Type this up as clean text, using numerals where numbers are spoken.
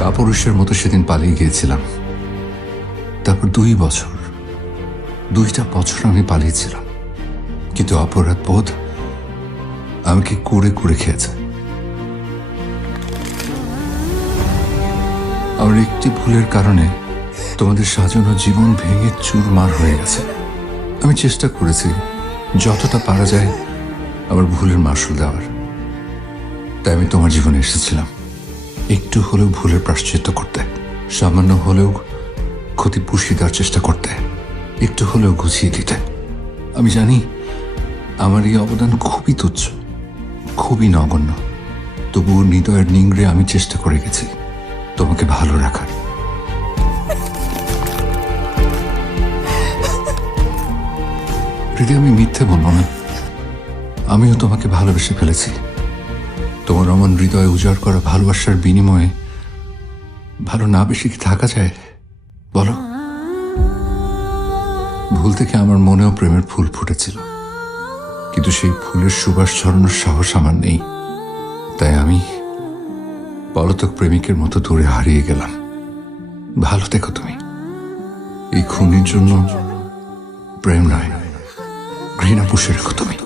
কাপুরুষের মতো সেদিন পালিয়ে গিয়েছিলাম। তারপর 2 বছর, 2টা বছর আমি পালিয়েছিলাম, কিন্তু অপরাধ বোধ আমাকে কুড়ে কুড়ে খেয়েছে। আমার একটি ভুলের কারণে তোমাদের সাজানো জীবন ভেঙে চুরমার হয়ে গেছে। আমি চেষ্টা করেছি যতটা পারা যায় আমার ভুলের মাসুল দেওয়ার। তাই আমি তোমার জীবনে এসেছিলাম একটু হলেও ভুলের প্রায়শ্চিত্ত করতে, সামান্য হলেও ক্ষতি পুষিয়ে দেওয়ার চেষ্টা করতে, একটু হলেও গুছিয়ে দিতে। আমি জানি আমার এই অবদান খুবই তুচ্ছ, খুবই নগণ্য, তবুও হৃদয়ের নিংড়ে আমি চেষ্টা করে গেছি তোমাকে ভালো রাখার। প্রীতি, আমি মিথ্যে বলবো না, আমিও তোমাকে ভালোবেসে ফেলেছি। তোমার অমন হৃদয়ে উজাড় করা ভালোবাসার বিনিময়ে ভালো না বেশি কি থাকা যায় বলো? ভুল থেকে আমার মনেও প্রেমের ফুল ফুটেছিল, কিন্তু সেই ফুলের সুবাস ছড়ানোর সাহস আমার নেই। তাই আমি পলাতক প্রেমিকের মতো দূরে হারিয়ে গেলাম। ভালো থেকো তুমি। এই খুনির জন্য প্রেম নয়, ঘৃণা পুষে রেখো তুমি।